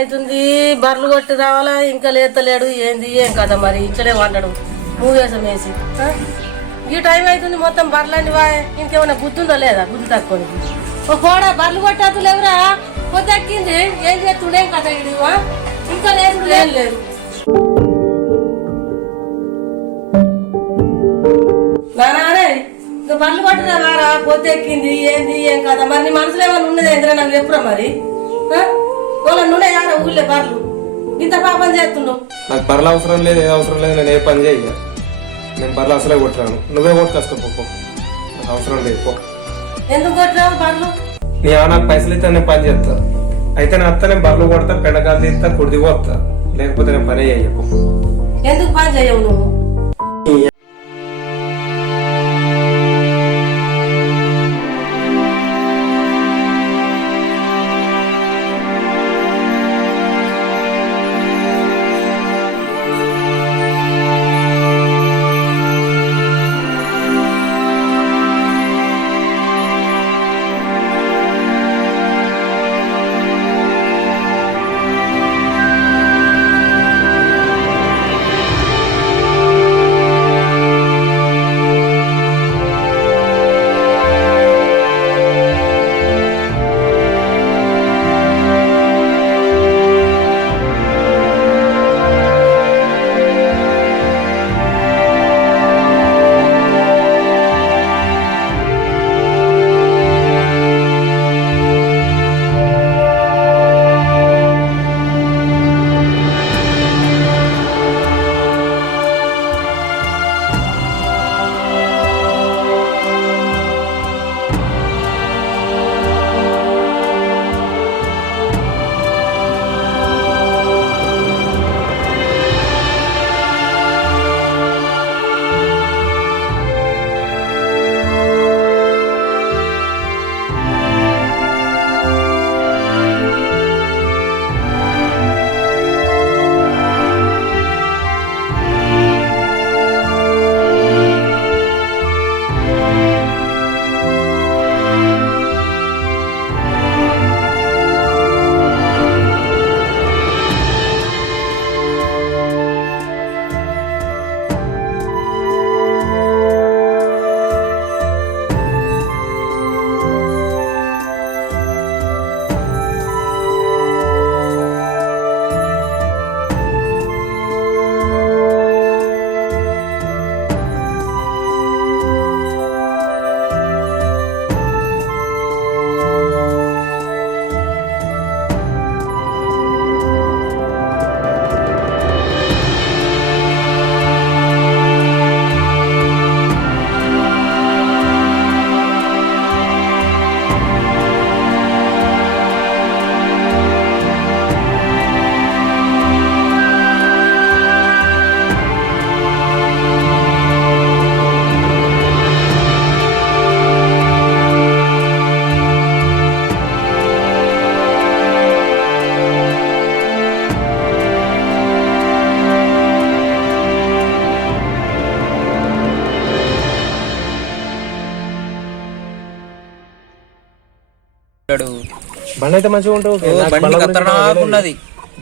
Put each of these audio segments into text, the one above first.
అవుతుంది? బర్రెలు కొట్టి రావాలా? ఇంకా లేతలేడు. ఏంది? ఏం కదా మరి? ఇట్లనే వండడు. మూవేసం వేసి. ఈ టైం అవుతుంది మొత్తం బర్రెలని వా ఇంకేమైనా బుద్ధుందో లేదా? బుద్ధి తక్కువ ఓ కోడ బర్రెలు కొట్టేది లేవురా? పొద్దెక్కింది ఏం చేస్తుండే? కదా ఇది? ఇంకా లేదు ఏం లేదు. నానే ఇంకా బర్రెలు కొట్టరా రారా? పొద్దెక్కింది ఏంది? ఏం కదా మరి నీ మనసులో ఏమైనా ఉన్నది? ఏంద్రా? నాకు చెప్పురా మరి. ఊళ్ళో ఇంత పాపం చేస్తున్నావు. నాకు బర్రెలు అవసరం లేదు ఏది అవసరం లేదు నేను ఏ పని చేయ నేను బర్రెలు అసలే కొట్టాను నువ్వే కొట్టుకొస్తా పో పో. నాకు అవసరం లేదు పో. ఎందుకు నీ ఆ నాకు పైసలు ఇస్తే నేను పని చేస్తా. అయితే నా అత్త నేను బర్రెలు కొడతా పెండకాలు తీస్తా కుడిది పోతా లేకపోతే నేను పని చేయకు ఎందుకు పని చేయవు నువ్వు? ఉన్నది.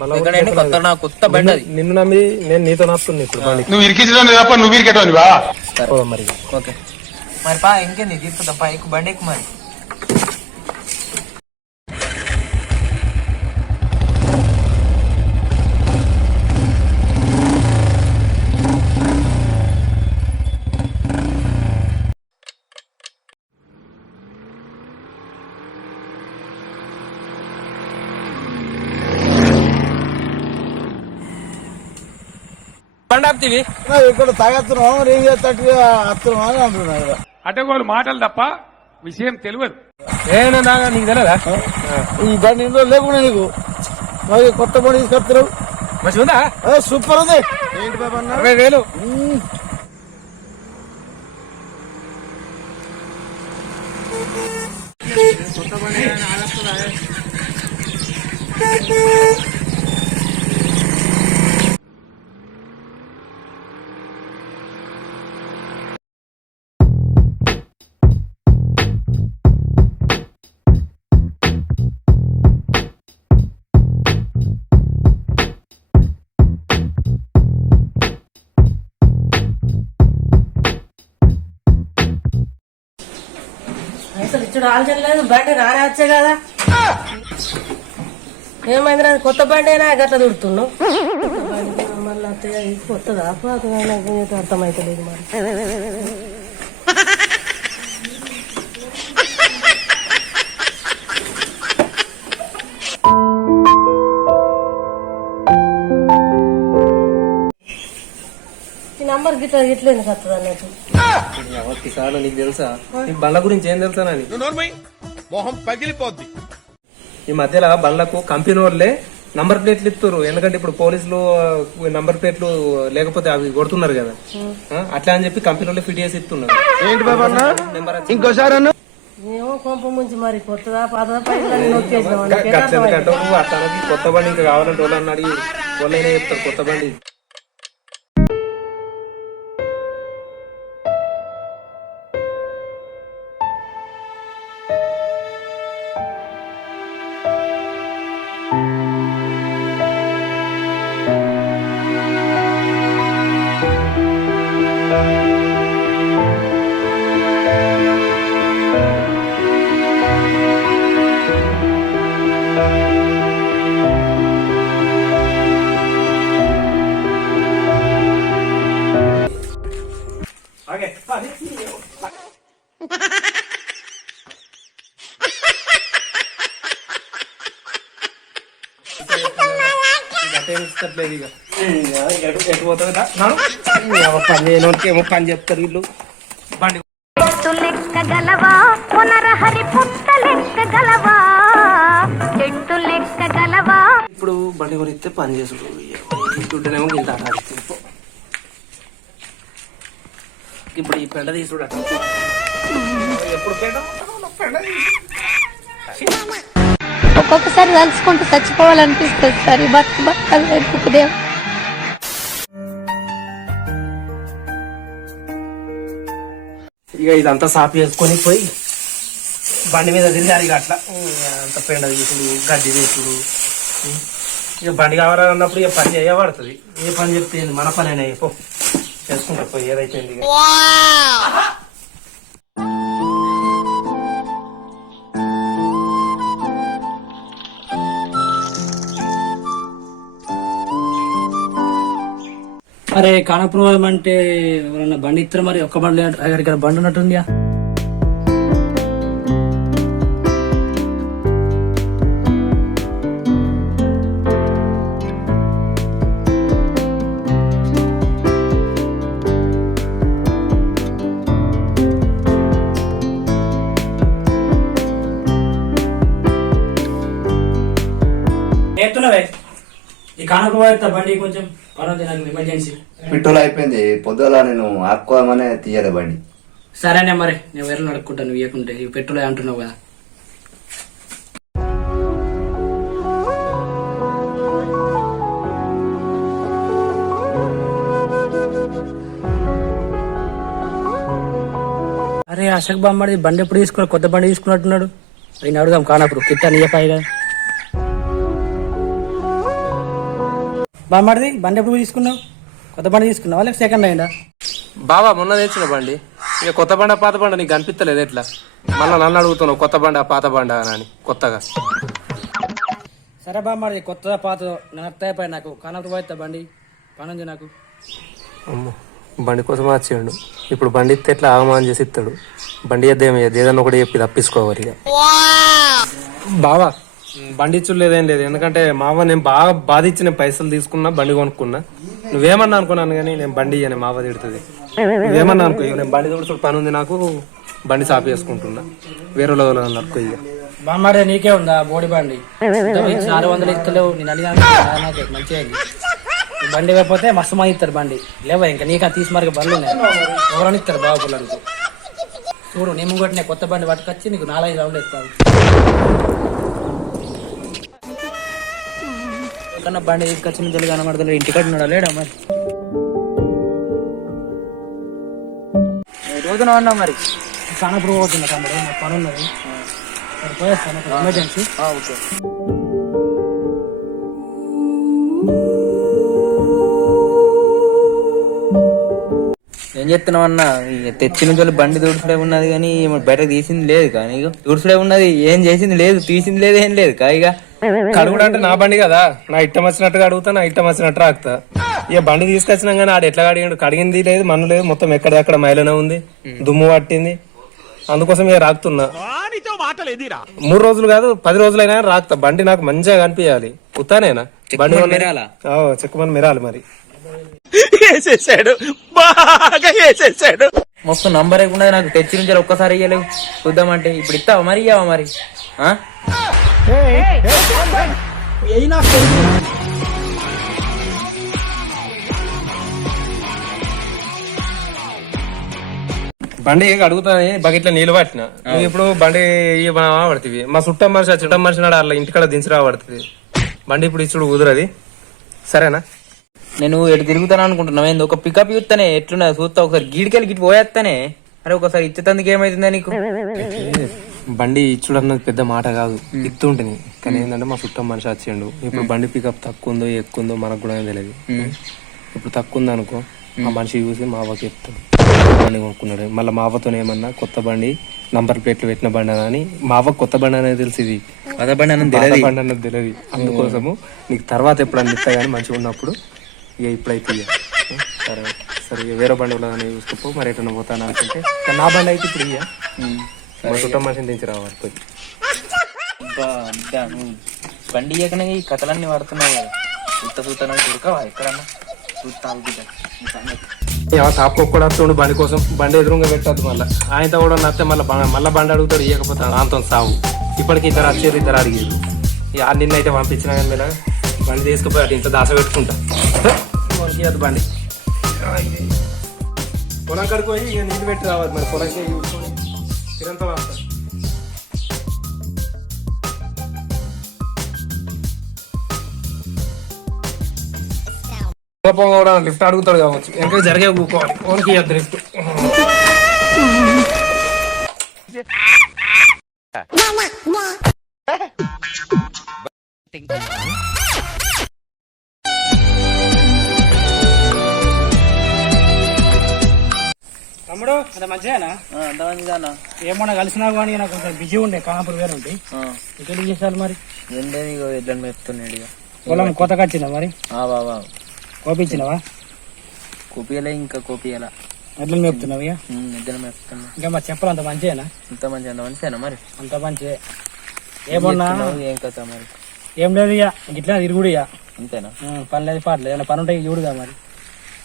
బల్ల ఎక్కడైనా ఖతర్నాక్? కొత్త బండి అది నిన్ను నమ్మి నేను నీతో నాపుతున్నా ఇప్పుడు బండి. నువ్వు ఇరికించడం తప్ప నువ్వు ఇరికేటోనివా? పోదాం మరి. ఓకే. మరి పా ఇంకేంది? తీసుకుందాం పా ఎక్కువ బండి ఎక్కువ మరి. తాగుతీవి ఇక్కడ తాగత్తున్నాం ఏం చేస్తాడు అత్తున్నాం అని మాటలు తప్ప విషయం తెలియదు. ఏనా నాగా నీకు తెలియదా ఈ బండి ఇంట్లో లేకుండా నీకు? మరి కొత్త బండి తీసుకొస్తున్నావు ఉందా? సూపర్ ఉంది. ఏంటి వేలు. కొత్త ఆలోచన లేదు బండి నానే వచ్చే కదా. ఏమైంది రా కొత్త బండి అయినా గట్ల దుడుతున్నావు మళ్ళీ అత్తయ్య కొత్తదా? పాతదా నాకు ఏదో మరి. గిట్ల గిట్ల ఎందుకు వస్తుంది అన్నట్టు? నీకు తెలుసా? నీకు బండ్ల గురించి ఏం తెలుసా నాని? మొహం పగిలిపోద్ది. ఈ మధ్యలో బండ్లకు కంపెనీ వాళ్ళే నంబర్ ప్లేట్లు ఇస్తారు ఎందుకంటే ఇప్పుడు పోలీసులు నంబర్ ప్లేట్లు లేకపోతే అవి కొడుతున్నారు కదా. అట్లా అని చెప్పి కంపెనీ వాళ్ళు ఫిట్ చేసి ఇస్తున్నారు ఏంటి ఇంకోసారి ఏమో కొంప ముంచి మరి కొత్తదా పాతదా కొత్త బండి ఇంకా కావాలంటే వాళ్ళని అడిగి వాళ్ళైనా చెప్తారు కొత్త బండి. ఇస్తట్లేదు ఇక ఎటు పోతుంది పని ఏమో పని చెప్తారు వీళ్ళు బండి పునరహరి పుట్ట చెట్టు ఇప్పుడు బండి కొనిస్తే పని ఇటుంటేనేమో ఇంత ఆడిస్తుంది. ఇప్పుడు ఈ పెండ తీసుడు అట్లా ఎప్పుడు పెండ పెండ? ఒక్కొక్కసారి తలుచుకుంటూ చచ్చిపోవాలనిపిస్తుంది. సార్ ఈ బతుకు బతకాలి వెతుకుదేం ఇక ఇదంతా సాఫ్ చేసుకొని పోయి బండి మీద తిరిగారు ఇక అట్లా. అంత పెండ తీసుడు గడ్డి తీసుడు. ఇక బండి కావాలన్నప్పుడు ఇక పని చేయబడుతుంది. ఏ పని చెప్తే? మన పని అయినా పో. చేసుకుంటా పోయి ఏదైతే అరే కానపురం అంటే ఎవరన్నా బండి ఇస్తారు మరి ఒక్క బండి లేదు. బండి ఉన్నట్టుందిగా కానపురం ఎత్తా బండి కొంచెం పర్వాలేదు నాకు ఎమర్జెన్సీ పెట్రోల్ అయిపోయింది. పొద్దుల నేను ఆపుకోమనే తీయలే బండి. సరేనే మరి నేను వేరే నడుక్కుంటాను ఇవ్వకుంటే ఇవి పెట్రోల్ అంటున్నావు కదా. అరే అశోక్ బామ్మడి బండి ఎప్పుడు తీసుకున్నాడు? కొత్త బండి తీసుకున్నట్టున్నాడు. ఆయన అడుగుదాం కానప్పుడు. కిట్ట నీయపాయిగా. బామ్మడిది బండి ఎప్పుడు తీసుకున్నావు? కొత్త బండి తీసుకున్నావా? లేక సెకండ్ అయిందా బావా మొన్న తెచ్చిన బండి. ఇక కొత్త బండ పాత బండ నీకు కనిపిస్తలేదు ఎట్లా? మళ్ళీ నన్ను అడుగుతున్నావు కొత్త బండ పాత బండ అని కొత్తగా. సరే బామ్మడి కొత్త పాత నాకు అయిపోయి నాకు. కానప్పుడు పోయితే బండి. పని ఉంది నాకు. అమ్మో బండి కోసం వచ్చిండు. ఇప్పుడు బండి ఇస్తే ఎట్లా ఆగమాన్ చేసి ఇస్తాడు? బండి చేద్దాం ఏదన్నా ఒకటి చెప్పి తప్పించుకోవాలి ఇక. బావా బండిచ్చుడు లేదేం. లేదు ఎందుకంటే మావ నేను బాగా బాధించిన పైసలు తీసుకున్నా బండి కొనుక్కున్నా. నువ్వేమన్నా అనుకున్నాను కానీ నేను బండి ఇయ్యను మావ తిడుతుంది. నువ్వేమన్నా అనుకో నేను బండి చూడు పని ఉంది నాకు బండి సాఫ్ చేసుకుంటున్నా. వేరే వాళ్ళు అనుకో ఇక బామ్మడి నీకే ఉందా బోడి బండి? నాలుగు వందలు ఇస్తలేవు నేను అడిగాను మంచిగా బండి లేకపోతే మస్తు మంది ఇస్తారు బండి. లేవా ఇంకా? నీకా తీసి మరి బండ్లు ఉన్నాయి. ఎవరైనా ఇస్తారు బాబు చూడు నేను ముంగటి కొత్త బండి పట్టుకొచ్చి నీకు నాలుగైదు రౌండ్లు ఇస్తాను. ఎక్కడన్నా బండి తీసుకొచ్చి నుంచి కనబడతలే ఇంటికాడ ఉన్నాడా? లేడా మరి? రోజున ఉన్నా మరి? కానప్పుడు పోతున్నా తమ్ముడు నాకు పని ఉన్నది. మరి పోయేస్తాను ఎమర్జెన్సీ ఓకే. ఏం చేస్తున్నావు అన్న? ఇక తెచ్చిన వాళ్ళు బండి తుడుచుడే ఉన్నది కానీ బయట తీసింది లేదు కానీ తుడుచుడే ఉన్నది ఏం చేసింది లేదు తీసింది లేదు ఏం లేదు కా ఇక? కడుగుడు అంటే నా బండి కదా. నా ఇట్టం వచ్చినట్టుగా అడుగుతా నా ఇట్టం వచ్చినట్టు రాకుతా. ఇక బండి తీసుకొచ్చినా కానీ ఆడు ఎట్లా కడిగాడు? కడిగింది లేదు మన్ను లేదు. మొత్తం ఎక్కడెక్కడ మైలనే ఉంది. దుమ్ము పట్టింది. అందుకోసం ఇక రాకుతున్నా. మూడు రోజులు కాదు పది రోజులైనా రాకుతా. బండి నాకు మంచిగా కనిపించాలి ఉత్తానేనా? బండి చెక్కుమని. మెరాలా? మరి. మొత్తం నంబర్ ఉన్నది నాకు తెచ్చి నుంచి ఒక్కసారి ఇయ్యలేవు. చూద్దామంటే. ఇప్పుడు ఇస్తావా మరి ఇయ్యావా మరి? ఆ? బండి అడుగుతాని బకెట్లో నీళ్ళు పట్టిన. ఇప్పుడు బండి పడుతుంది మా చుట్టం మనిషి ఆ చుట్టం మనిషి నాడు అట్లా ఇంటికాడ దించి రాబడుతుంది. బండి ఇప్పుడు ఇచ్చుడు కుదరది. సరేనా? నేను ఎటు తిరుగుతాను అనుకుంటున్నావు? ఏంది? ఒక పికప్ చూస్తానే ఎట్లున్నా చూస్తా ఒకసారి. గీడికెళ్ళి గిట్ పోయేస్తానే అరే ఒకసారి ఇచ్చేతందుకు ఏమైతుందా నీకు? బండి ఇచ్చుడు అన్నది పెద్ద మాట కాదు. ఇస్తుంటుంది కానీ ఏంటంటే మా చుట్టం మనిషి వచ్చిండు ఇప్పుడు బండి పికప్ తక్కువ ఉందో ఎక్కువ ఉందో మనకు కూడా ఏం తెలియదు ఇప్పుడు తక్కువ ఉంది అనుకో ఆ మనిషి చూసి మా అవ్వకి చెప్తాడు బండి కొనుక్కున్నాడు. మళ్ళీ మా అవ్వతో ఏమన్నా కొత్త బండి నంబర్ ప్లేట్లు పెట్టిన బండి అని మా అవ్వకు కొత్త బండి అనేది తెలిసింది అదే బండి అన్నది తెలియదు బండి అన్నది తెలియదు అందుకోసము నీకు తర్వాత ఎప్పుడు అందిస్తా కానీ మంచిగా ఉన్నప్పుడు ఇక ఇప్పుడైతే. సరే సరే వేరే బండి ఉన్నదని చూసుకోపో మరి ఎటన్నా పోతాను అనుకుంటే. నా బండి అయితే ఇప్పుడు ఇయ్య. మా చుట్టం మనిషిని దించి రావాలి నువ్వు బండి ఇయ్యకనే ఈ కథలన్నీ పడుతున్నావు కదా. చూస్తా చూస్తా దొరకవా ఎక్కడన్నా? చూస్తా ఆగు బిడ్డ. కూడా వస్తుండు బండి కోసం బండి ఎదురుగా పెట్టద్దు మళ్ళీ. ఆయనతో కూడా నస్తే మళ్ళీ మళ్ళీ బండి అడుగుతాడు ఇవ్వకపోతే ఆంతం సావు. ఇప్పటికి ఇద్దరు వచ్చారు ఇద్దరు అడిగారు ఇక ఆ నిన్న అయితే పంపించిన కానీ మీద బండి తీసుకుపోయి అటు ఇంత దాస పెట్టుకుంటా. బండి. పొలం కడుకు పోయి ఇక నీళ్ళు పెట్టి రావాలి మరి. పొలంకి ఇదంతా వాడతారు కూడా లిఫ్ట్ అడుగుతాడు కావచ్చు. ఇంకా జరిగే కూకోవాలి ఓన్కి లిఫ్ట్. అంత మంచిదేనా? ఏమన్నా కలిసినా కానీ నాకు కొంచెం బిజీ ఉండే కాంపులు వేరు ఆ, ఇంకేం చేశారు మరి? ఏం లేదు ఇగో ఎడ్లను మెప్తున్నాడు ఇక పొలం కొత్తగా వచ్చిందా మరి? కోపించినవా? కోపియలే ఇంకా కోపియలా. ఎట్లా మేపుతున్నావు ఇక ఎడ్లను మెప్తున్నా ఇంకా మరి చెప్పాలి అంత మంచిదేనా? ఇంత మంచి అంత మంచిదేనా మరి? అంత మంచిదే. ఏమన్నా ఏం కథ మరి? ఏం లేదు ఇక ఇట్లా తిరుగుడు ఇక అంతేనా? పని లేదు పాట లేదు. ఏమైనా పని ఉంటాయి చూడుగా మరి.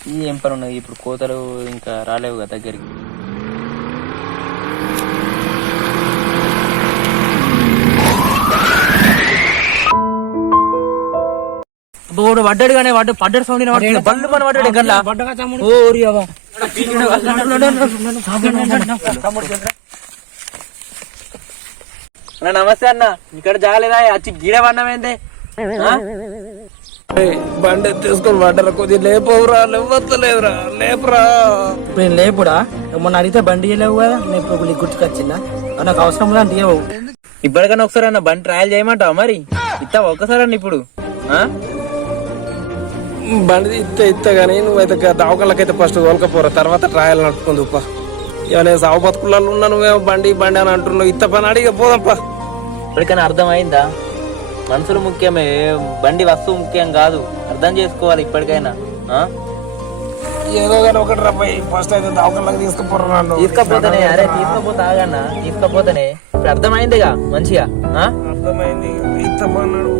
ఈ ఏం పని ఉన్నది? ఇప్పుడు కోతలు ఇంకా రాలేవు కదా దగ్గరికి. బోడు పడ్డాడు కానీ వాడు పడ్డాడు సౌండ్ బళ్ళు మన పడ్డాడు గల్లా ఓరి నమస్తే అన్న. ఇక్కడ జాగలేదా? వచ్చి గీడ బండి తీసుకొని పడ్డరా కొద్దిగా లేపోవురా లేవత్తలేదురా లేపురా. నేను లేపుడా? మొన్న అడిగితే బండి లేవు కదా? నేను ఇప్పుడు నీకు గుర్తుకొచ్చిందా? నాకు అవసరం లేదు అంటే ఇవ్వవు ఇప్పటికన్నా ఒకసారి అన్న బండి ట్రయల్ చేయమంటావా మరి? ఇస్తావా ఒక్కసారి అన్న ఇప్పుడు? ఆ? బండి ఇస్తే ఇస్తే గానీ నువ్వైతే దవాఖానకైతే ఫస్ట్ తోలకపోరా తర్వాత ట్రాయల్ నడుపుకుంది ఉప్ప ఇవన్నీ సాగు బతుకులలో ఉన్నా నువ్వేమో బండి బండి అని అంటున్నావు. ఇత్త పని అడిగి పోదాంపా. ఇప్పటికైనా అర్థమైందా? మనుషులు ముఖ్యమే బండి వస్తువు ముఖ్యం కాదు అర్థం చేసుకోవాలి ఇప్పటికైనా ఆ? ఏదో కానీ ఒకటి రాబాయి ఫస్ట్ అయితే దవాఖానలకు తీసుకుపోరా నన్ను తీసుకపోతేనే అరే తీసుకపోతే ఆగన్నా తీసుకపోతేనే ఇప్పుడు అర్థమైందిగా మంచిగా ఆ? అర్థమైంది ఇత్త పన్నాడు